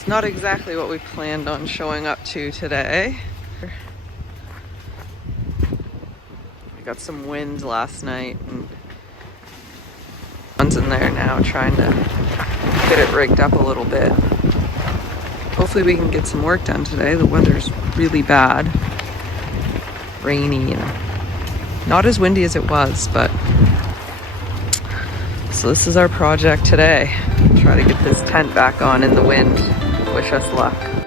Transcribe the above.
It's not exactly what we planned on showing up to today. We got some wind last night and Shawn's in there now trying to get it rigged up a little bit. Hopefully we can get some work done today. The weather's really bad. Rainy and not as windy as it was, but so this is our project today. Try to get this tent back on in the wind. Wish us luck.